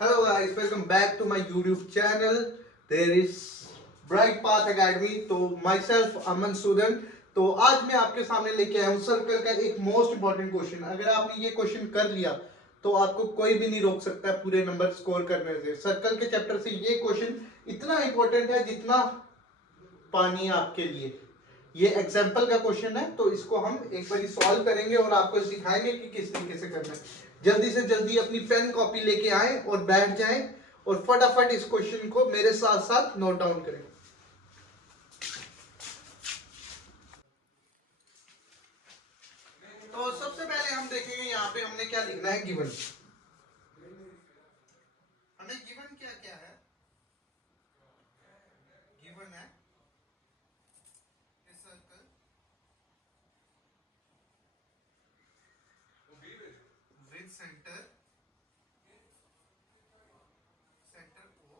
Hello guys, welcome back to my YouTube channel. There is Bright Path Academy. तो myself अमन सूदन. तो आज मैं आपके सामने लेके आया हूँ सर्कल का एक मोस्ट इंपॉर्टेंट क्वेश्चन. अगर आपने ये क्वेश्चन कर लिया तो आपको कोई भी नहीं रोक सकता पूरे नंबर स्कोर करने से. सर्कल के चैप्टर से ये क्वेश्चन इतना इंपॉर्टेंट है जितना पानी आपके लिए. ये एग्जाम्पल का क्वेश्चन है तो इसको हम एक बार सॉल्व करेंगे और आपको सिखाएंगे कि किस तरीके से करना है. जल्दी से जल्दी अपनी पेन कॉपी लेके आए और बैठ जाएं और फटाफट इस क्वेश्चन को मेरे साथ साथ नोट डाउन करें. तो सबसे पहले हम देखेंगे यहाँ पे हमने क्या लिखना है. गिवन हमें गिवन क्या क्या है. गिवन है circle with centre O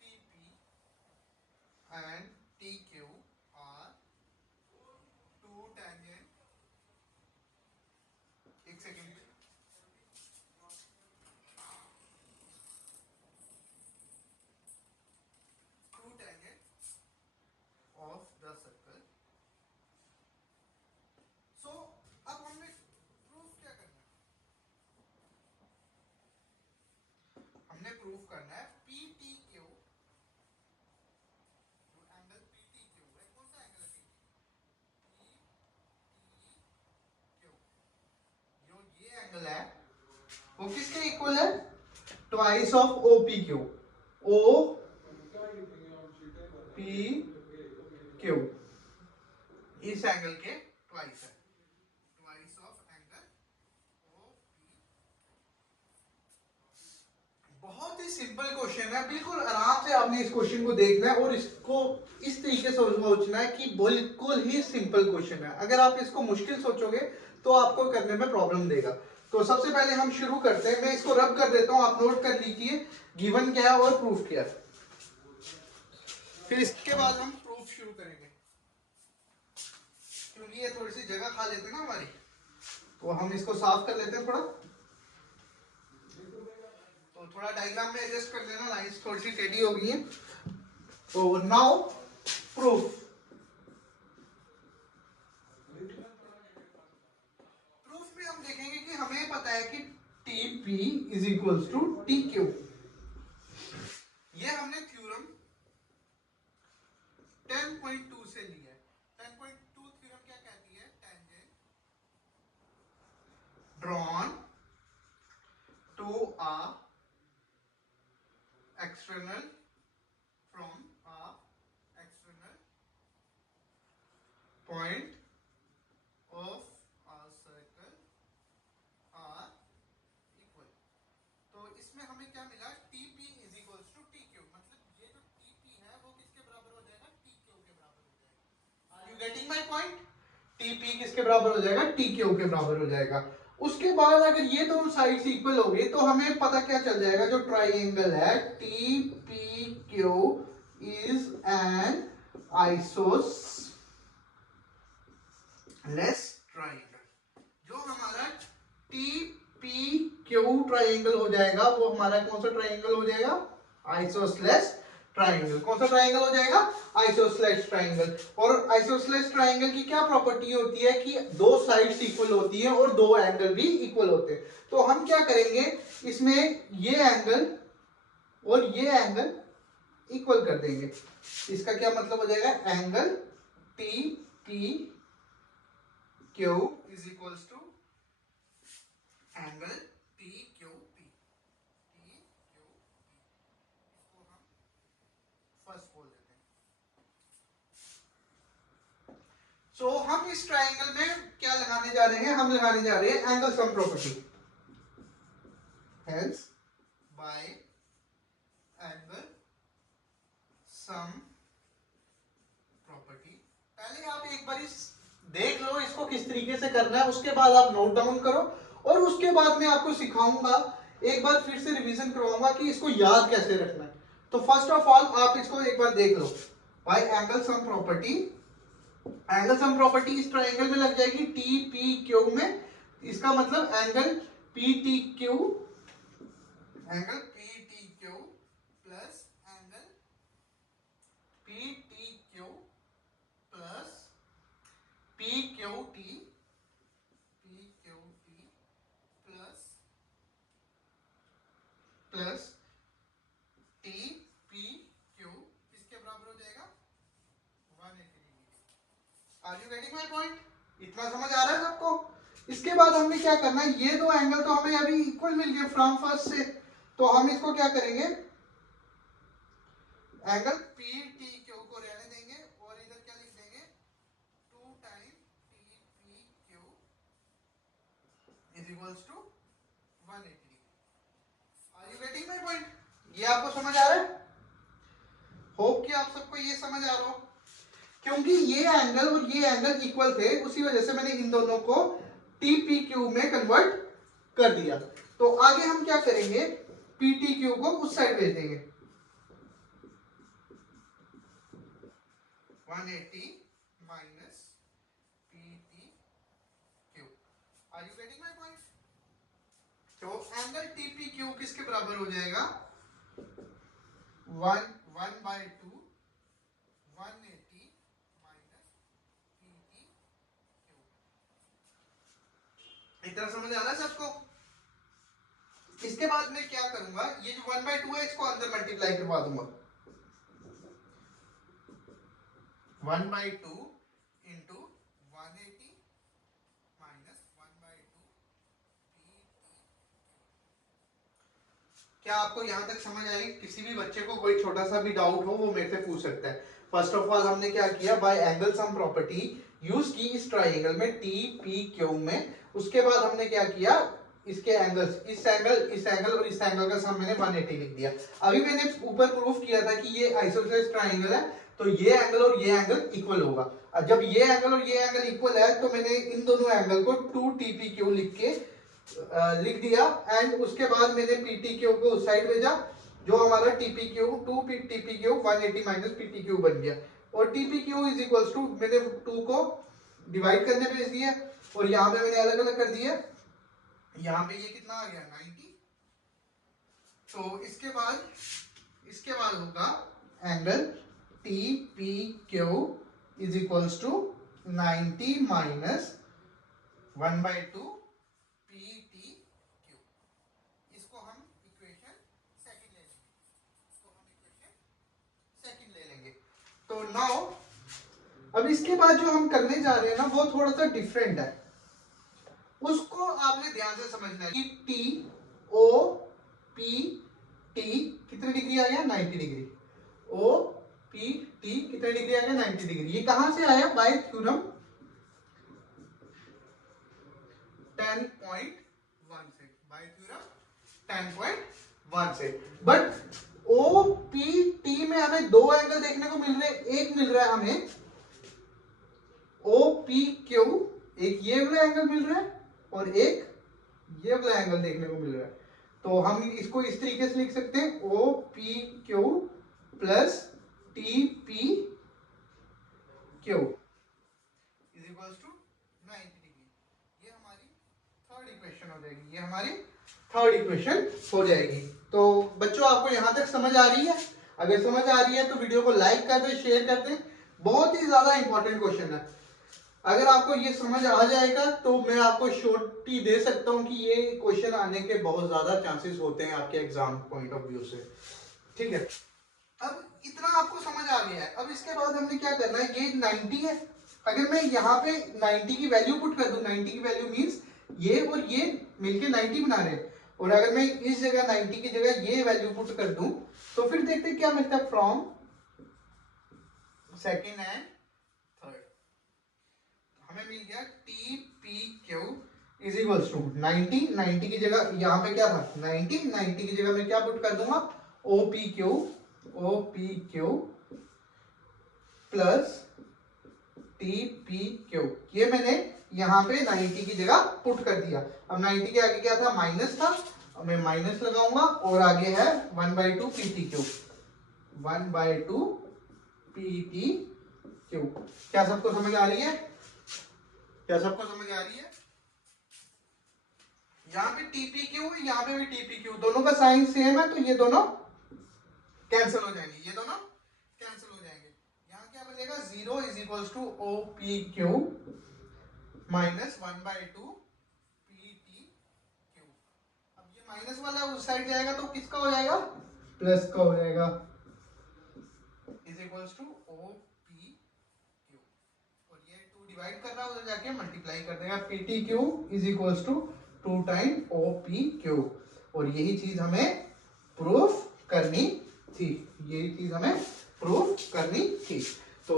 TP and TQ are two tangent. एक second. Two tangent of the circle. So अब हमें प्रूफ क्या करना है. हमने प्रूफ करना है PTQ जो एंगल PTQ है. कौन सा एंगल है PTQ. जो ये एंगल है वो किसके इक्वल है. Twice of OPQ. OPQ इस एंगल के ट्वाइस है. Twice of angle OP. बहुत ही सिंपल क्वेश्चन है. बिल्कुल आराम से आपने इस क्वेश्चन को देखना है और इसको इस तरीके से सोचना है कि बिल्कुल ही सिंपल क्वेश्चन है. अगर आप इसको मुश्किल सोचोगे तो आपको करने में प्रॉब्लम देगा. तो सबसे पहले हम शुरू करते हैं. मैं इसको रब कर देता हूं, आप नोट कर लीजिए गिवन क्या है और प्रूफ क्या है. फिर इसके बाद हम प्रूफ शुरू करेंगे क्योंकि ये थोड़ी सी जगह खा लेते हैं ना हमारी. तो हम इसको साफ कर लेते हैं थोड़ा. तो थोड़ा डायग्राम में एडजस्ट कर देना. लाइंस थोड़ी सी टेढ़ी हो गई है. तो नाउ प्रूफ. प्रूफ में हम देखेंगे कि हमें पता है कि TP is equals to TQ. ये हमने थ्योरम 10.2 से लिया है. 10.2 थ्योरम क्या कहती है. Tangent drawn to a external from a external point of a circle are equal. तो इसमें हमें क्या मिला. TP is equals to TQ. मतलब ये जो TP है वो किसके बराबर हो जाएगा. TQ के बराबर हो जाएगा. Are you getting my point? TP किसके बराबर हो जाएगा. TQ के बराबर हो जाएगा. उसके बाद अगर ये दोनों साइड्स इक्वल हो गई तो हमें पता क्या चल जाएगा. जो ट्राइंगल है TPQ is an isosceles triangle. जो हमारा TPQ ट्राइंगल हो जाएगा वो हमारा कौन सा ट्राइंगल हो जाएगा. Isosceles triangle. कौन सा ट्राइंगल हो जाएगा. Isosceles triangle. और आइसोसेलेस ट्राइंगल की क्या प्रॉपर्टी होती है कि दो साइड्स इक्वल होती हैं और दो एंगल भी इक्वल होते हैं. तो हम क्या करेंगे इसमें ये एंगल और ये एंगल इक्वल कर देंगे. इसका क्या मतलब हो जाएगा. Angle TPQ is equals to angle TQP. इसको हम फर्स्ट बोल देते हैं. सो हम इस ट्राइंगल में क्या लगाने जा रहे हैं. हम लगाने जा रहे हैं angle sum property. Hence bye angle sum property. पहले आप एक बार देख लो इसको किस तरीके से करना है. उसके बाद आप नोट डाउन करो और उसके बाद मैं आपको सिखाऊंगा. एक बार फिर से रिवीजन करवाऊंगा कि इसको याद कैसे रखना है. तो फर्स्ट ऑफ ऑल आप इसको एक बार देख लो. By angle sum property. Angle sum property इस ट्राइंगल में लग जाएगी TPQ में. इसका मतलब angle P T Q, angle P T Q plus angle P T Q plus P Q T plus plus T P Q किसके बराबर हो जाएगा 180 degree. Are you getting my point? इतना समझ आ रहा है सबको? इसके बाद हमें क्या करना है, ये दो एंगल तो हमें अभी इक्वल मिल गए फ्रॉम फर्स्ट से, तो हम इसको क्या करेंगे, एंगल पी टी क्यू को रहने देंगे और इधर क्या लिख देंगे 2 time T P Q is equals to 180 degree. Are you getting my point? ये आपको समझ आ रहा है? होप कि आप सबको ये समझ आ रहा हो, क्योंकि ये एंगल और ये एंगल इक्वल थे, उसी वजह से मैंने इन दोनों को टी पी क्यू में कन्वर्ट कर दिया। तो आगे हम क्या करेंगे, पी टी क्यू को उस साइड भेज देंगे 180 minus P T Q. Are you getting my point? तो एंगल टी पी क्यू किसके बराबर हो जाएगा 1/2 180 माइनस पी टी क्यू। इतना समझ आ रहा है सबको? इसके बाद मैं क्या करूंगा, ये जो 1/2 है इसको अंदर मल्टीप्लाई करवा दूंगा, 1/2 इंटू 180 माइनस 1/2 पी। क्या आपको यहां तक समझ आई? किसी भी बच्चे को कोई छोटा सा भी डाउट हो वो मेरे से पूछ सकता है। फर्स्ट ऑफ ऑल हमने क्या किया, bye angle sum property use की इस ट्राइंगल में टी पी क्यू में। उसके बाद हमने क्या किया, इसके एंगल्स, इस एंगल और इस एंगल का सम मैंने 180 लिख दिया। अभी मैंने ऊपर प्रूफ किया था कि ये आइसोसेलेस ट्राइंगल है, तो ये एंगल और ये एंगल इक्वल होगा। और जब ये एंगल और ये एंगल इक्वल है तो मैंने इन दोनों एंगल को 2 TPQ लिख दिया, एंड उसके बाद मैंने PTQ को उस साइड भेजा, जो हमारा TPQ 2 TPQ 180 माइनस PTQ बन गया। और TPQ इज इक्वल्स टू, मैंने 2 को डिवाइड करने भेज दिया और यहाँ पे मैंने अलग अलग कर दिया। यहाँ पे ये कितना आ गया 90। तो इसके बाद होगा angle TPQ is equals to 90 minus 1/2 PTQ। इसको हम इक्वेशन सेकंड ले लेंगे। तो नाउ अब इसके बाद जो हम करने जा रहे हैं ना वो थोड़ा सा डिफरेंट है, उसको आपने ध्यान से समझना है कि टी ओ पी टी कितने डिग्री आ गया 90 डिग्री, ओ पी टी कितने डिग्री आ गया 90 डिग्री। ये कहां से आया, बाय थ्योरम 10.1 से, बाय थ्योरम 10.1 से। बट ओ पी टी में हमें दो एंगल देखने को मिल रहे हैं, एक मिल रहा है हमें ओ पी क्यू, एक ये वाला एंगल मिल रहा है और एक ये वाला एंगल देखने को मिल रहा है। तो हम इसको इस तरीके से लिख सकते हैं O P Q plus T P Q is equals to 90 degree. ये हमारी थर्ड इक्वेशन हो जाएगी, ये हमारी थर्ड इक्वेशन हो जाएगी। तो बच्चों आपको यहां तक समझ आ रही है? अगर समझ आ रही है तो वीडियो को लाइक कर दे, शेयर कर दे। बहुत ही ज्यादा इंपॉर्टेंट क्वेश्चन है। अगर आपको ये समझ आ जाएगा तो मैं आपको श्योरिटी दे सकता हूं कि ये क्वेश्चन आने के बहुत ज्यादा चांसेस होते हैं आपके एग्जाम पॉइंट ऑफ व्यू से। ठीक है, अब इतना आपको समझ आ गया है। अब इसके बाद हमने क्या करना है, ये 90 है, अगर मैं यहाँ पे 90 की वैल्यू पुट कर दूं, 90 की वैल्यू मींस ये और ये मिलके 90 बना रहे हैं, और अगर मैं इस जगह 90 की जगह ये वैल्यू पुट कर दूं तो फिर देखते हैं क्या मिलता है। फ्रॉम सेकेंड एंड थर्ड हमें मिल गया T P Q is equals to 90 की जगह यहाँ पे क्या था 90 की जगह मैं क्या पुट कर दूंगा O P Q plus T P Q. ये मैंने यहाँ पे 90 की जगह पुट कर दिया। अब 90 के आगे क्या था, माइनस था, अब मैं माइनस लगाऊंगा और आगे है 1/2 पी क्यू, 1/2 पी क्यू। क्या सबको समझ आ रही है? क्या सबको समझ आ रही है? यहाँ पे टीपी क्यू, यहाँ पे भी टीपी क्यू, दोनों का साइन सेम है, तो ये दोनों कैंसिल हो जाएंगे, ये दोनों कैंसिल हो जाएंगे। यहाँ क्या बनेगा, 0 is equal to O P Q minus 1/2 P T Q. अब ये माइनस वाला उस साइड जाएगा तो किसका हो जाएगा, प्लस का हो जाएगा, is equal to O P Q. और ये 2 डिवाइड कर रहा है, उधर जाके मल्टीप्लाई कर देगा, P T Q is equal to 2 time O P Q. और यही चीज हमें प्रूफ करनी थी, यही चीज हमें प्रूफ करनी थी। तो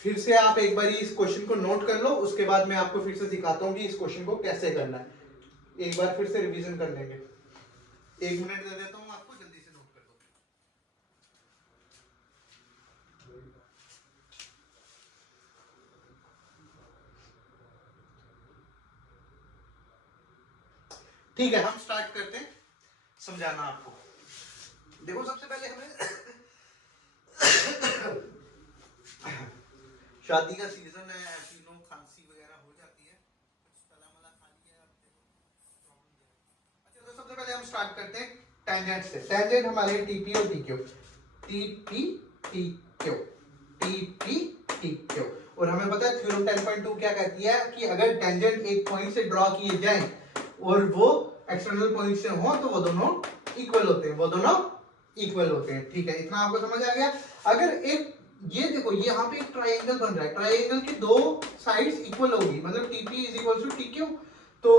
फिर से आप एक बार इस क्वेश्चन को नोट कर लो, उसके बाद मैं आपको फिर से दिखाता हूँ कि इस क्वेश्चन को कैसे करना है। एक बार फिर से रिवीजन कर लेंगे, 1 मिनट दे देता हूँ आपको, जल्दी से नोट कर दो। ठीक है, हम स्टार्ट करते हैं समझाना आपको। देखो सबसे पहले हमें शादी का सीजन है, तीनों खांसी वगैरह हो जाती है, तला मला खा लिया, अच्छा तो सबसे पहले हम स्टार्ट करते हैं टेंजेंट से। टेंजेंट हमारे टीपी और TQ, TP TQ, TP TQ. और हमें पता है थ्योरम 10.2 क्या कहती है कि अगर टेंजेंट एक पॉइंट से ड्रॉ किए जाएं और वो एक्सटर्नल पॉइंट से हो तो वो दोनों इक्वल होते हैं, वो दोनों इक्वल होते हैं। ठीक है, इतना आपको समझ आ गया। अगर एक ये देखो, ये यहाँ पे एक ट्रायंगल बन रहा है, ट्रायंगल की दो साइड्स इक्वल होगी, मतलब TP is equal to TQ. तो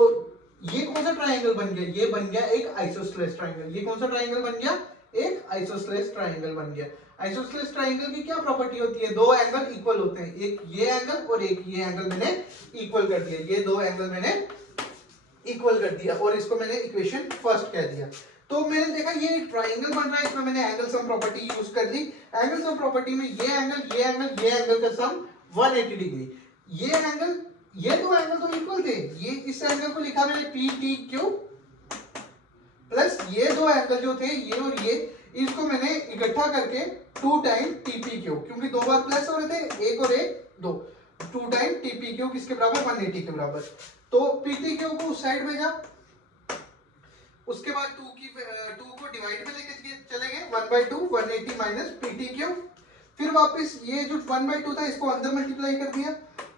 ये कौन सा ट्रायंगल बन गया, ये बन गया एक आइसोस्सेलेस ट्रायंगल। ये कौन सा ट्रायंगल बन गया, एक आइसोस्सेलेस ट्रायंगल बन गया। आइसोस्सेलेस ट्रायंगल की क्या प्रॉपर्टी होती है, दो एंगल इक्वल होते हैं, एक ये एंगल और एक ये एंगल मैंने इक्वल कर दिया, ये दो एंगल मैंने इक्वल कर दिया और इसको मैंने इक्वेशन फर्स्ट कह दिया। तो मैंने देखा ये ट्रायंगल बन रहा है, इसमें मैंने एंगल सम प्रॉपर्टी यूज कर ली। एंगल सम प्रॉपर्टी में ये एंगल ये एंगल ये एंगल का सम 180 डिग्री। ये एंगल, ये दो एंगल तो इक्वल थे, ये इस एंगल को लिखा मैंने पी टी क्यू प्लस ये दो एंगल जो थे ये और ये, इसको मैंने इकट्ठा करके 2 टाइम टीपी क्यू, क्योंकि दो बार प्लस हो रहे थे, एक और एक दो, 2 टाइम टीपी क्यू किसके बराबर, 180 के बराबर। तो पीटी क्यू को उस साइड भेजा, उसके बाद 2 को डिवाइड में लेके चले गए, 1/2 180 माइनस पीटी क्यू। फिर वापस ये जो 1/2 था इसको अंदर मल्टीप्लाई कर दिया,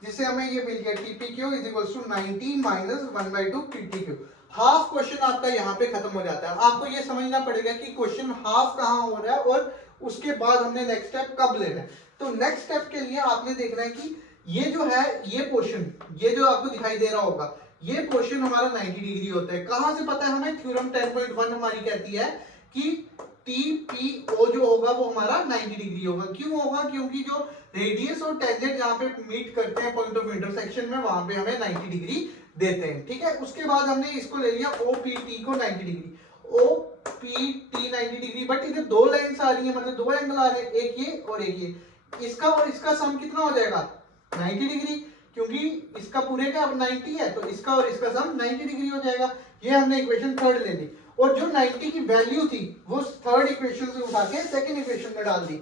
जिससे हमें ये मिल गया TP Q is equal to 90 minus 1/2 PT Q. Half question आपका यहाँ पे खत्म हो जाता है। आपको ये समझना पड़ेगा कि क्वेश्चन हाफ कहाँ हो रहा है और उसके बाद हमने नेक्स्ट स्टेप कब लेना है। तो नेक्स्ट स्टेप के लिए आपने देखना है कि ये जो है ये पोर्शन, ये जो आपको दिखाई दे रहा होगा, ये पोर्शन हमारा 90 डिग्री होता है। कहां से पता है हमें, थ्योरम 10.1 हमारी कहती है कि TPO जो होगा वो हमारा 90 डिग्री होगा। क्यों होगा, क्योंकि जो रेडियस और टेंजेंट जहां पे मीट करते हैं पॉइंट ऑफ इंटरसेक्शन में, वहां पे हमें 90 डिग्री देते हैं। ठीक है, उसके बाद हमने इसको ले लिया OPT को 90 डिग्री, OPT 90 डिग्री, बट इधर दो लाइंस आ रही है, मतलब दो एंगल आ रहे हैं, एक ये और एक ये, इसका और इसका सम कितना हो जाएगा, 90 डिग्री, क्योंकि इसका पूरे का 90 है तो इसका और इसका सम 90 डिग्री हो जाएगा। ये हमने इक्वेशन थर्ड ले ली, और जो 90 की वैल्यू थी वो थर्ड इक्वेशन से उठा के सेकंड इक्वेशन में डाल दी।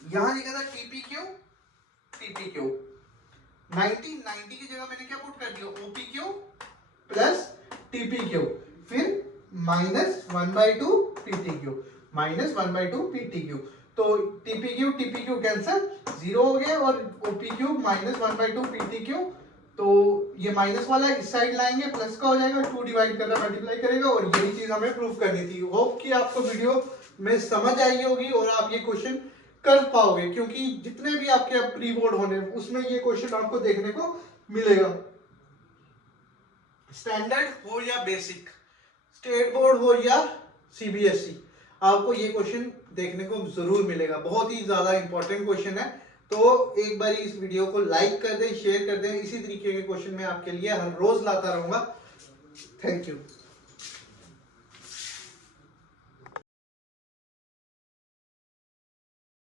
यहां लिखा था टीपीक्यू टीपीक्यू, 90 की जगह मैंने क्या पुट कर दिया, OPQ प्लस TPQ, फिर माइनस 1/2 PTQ, माइनस 1/2 PTQ। तो TPQ TPQ कैंसिल, 0 हो गया, और OPQ माइनस 1/2 PTQ। तो ये माइनस वाला इस साइड लाएंगे, प्लस का हो जाएगा, 2 डिवाइड करना मल्टीप्लाई करेगा, और यही चीज हमें प्रूफ करनी थी। होप कि आपको वीडियो में समझ आई होगी और आप ये क्वेश्चन कर पाओगे, क्योंकि जितने भी आपके प्री बोर्ड होने उसमें ये क्वेश्चन आपको देखने को मिलेगा। स्टैंडर्ड हो या बेसिक, स्टेट बोर्ड हो या CBSE, आपको ये क्वेश्चन देखने को जरूर मिलेगा। बहुत ही ज्यादा इंपॉर्टेंट क्वेश्चन है। तो एक बार इस वीडियो को लाइक कर दें, शेयर कर दें। इसी तरीके के क्वेश्चन मैं आपके लिए हर रोज लाता रहूंगा। Thank you.